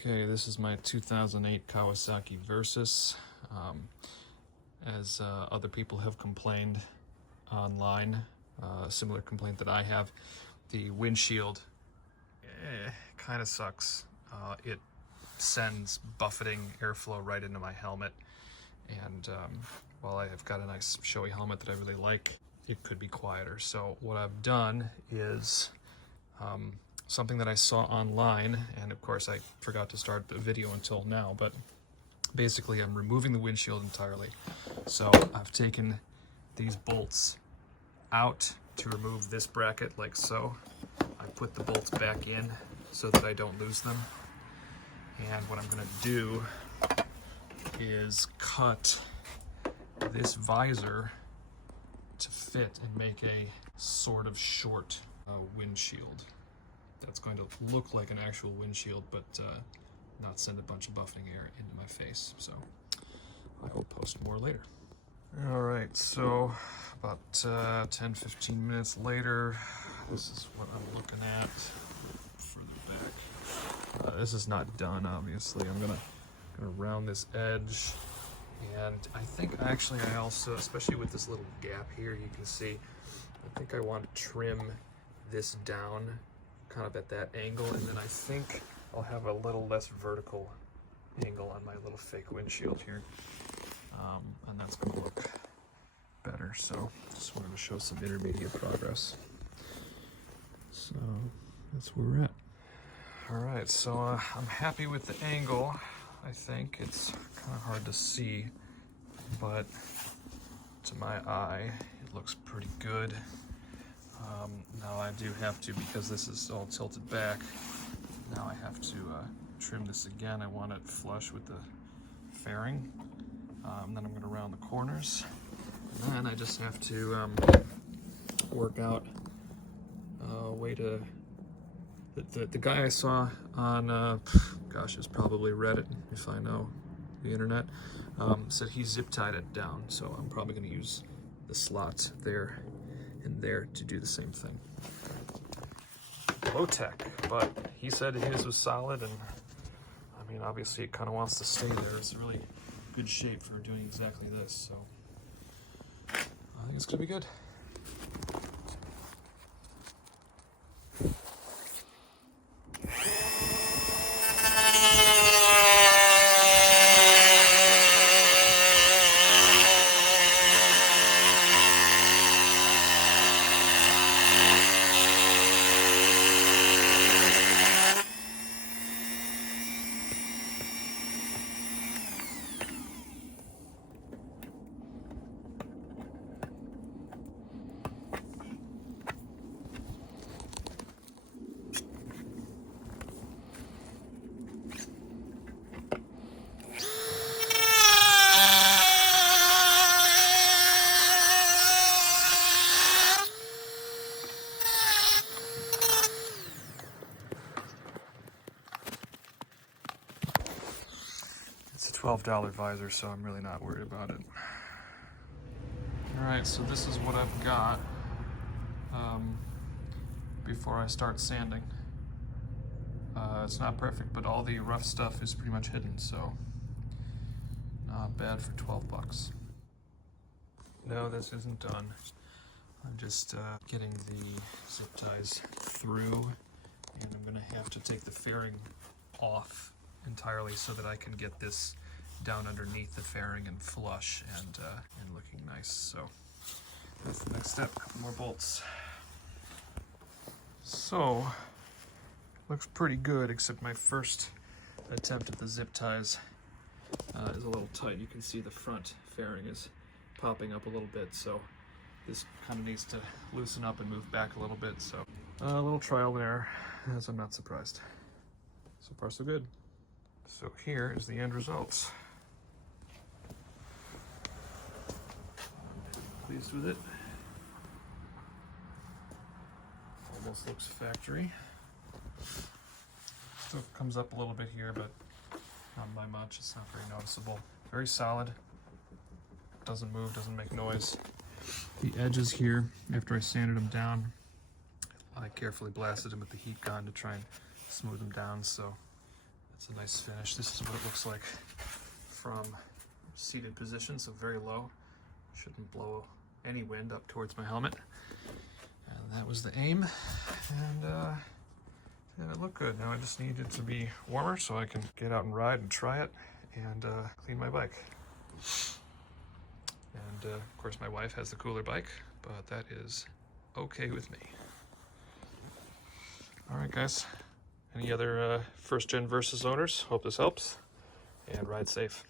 Okay, this is my 2008 Kawasaki Versys. As other people have complained online, a similar complaint that I have, the windshield kind of sucks. It sends buffeting airflow right into my helmet, and while I have got a nice showy helmet that I really like, it could be quieter. So what I've done is something that I saw online, and of course I forgot to start the video until now, but basically I'm removing the windshield entirely. So I've taken these bolts out to remove this bracket like so. I put the bolts back in so that I don't lose them. And what I'm gonna do is cut this visor to fit and make a sort of short windshield. That's going to look like an actual windshield, but not send a bunch of buffeting air into my face. So I will post more later. All right, so about 10-15 minutes later, this is what I'm looking at. Further back. This is not done, obviously. I'm gonna round this edge, and I think actually I also, especially with this little gap here, you can see, I think I want to trim this down kind of at that angle, and then I think I'll have a little less vertical angle on my little fake windshield here, and that's going to look better. So just wanted to show some intermediate progress. So that's where we're at. All right, so I'm happy with the angle. I think it's kind of hard to see, but to my eye it looks pretty good. Now I do have to, because this is all tilted back, now I have to trim this again. I want it flush with the fairing. Then I'm going to round the corners. And then I just have to work out a way to... The guy I saw on, gosh, it's probably Reddit, if I know the internet, said he zip tied it down. So I'm probably going to use the slots there and there to do the same thing. Low tech, but he said his was solid, and I mean, obviously it kind of wants to stay there. It's really good shape for doing exactly this, so I think it's gonna be good. It's a $12 visor, so I'm really not worried about it. Alright, so this is what I've got before I start sanding. It's not perfect, but all the rough stuff is pretty much hidden, so not bad for 12 bucks. No, this isn't done. I'm just getting the zip ties through, and I'm gonna have to take the fairing off entirely so that I can get this down underneath the fairing and flush and looking nice. So that's the next step. A couple more bolts. So looks pretty good, except my first attempt at the zip ties is a little tight. You can see the front fairing is popping up a little bit, so this kind of needs to loosen up and move back a little bit. So a little trial and error, as I'm not surprised. So far so good. So here is the end result. I'm pleased with it. Almost looks factory. Still comes up a little bit here, but not by much. It's not very noticeable. Very solid. Doesn't move, doesn't make noise. The edges here, after I sanded them down, I carefully blasted them with the heat gun to try and smooth them down, so It's a nice finish. This is what it looks like from seated position, so very low. Shouldn't blow any wind up towards my helmet. And that was the aim. And yeah, it looked good. Now I just need it to be warmer so I can get out and ride and try it and clean my bike. And of course my wife has the cooler bike, but that is okay with me. All right, guys. Any other first gen Versys owners? Hope this helps, and ride safe.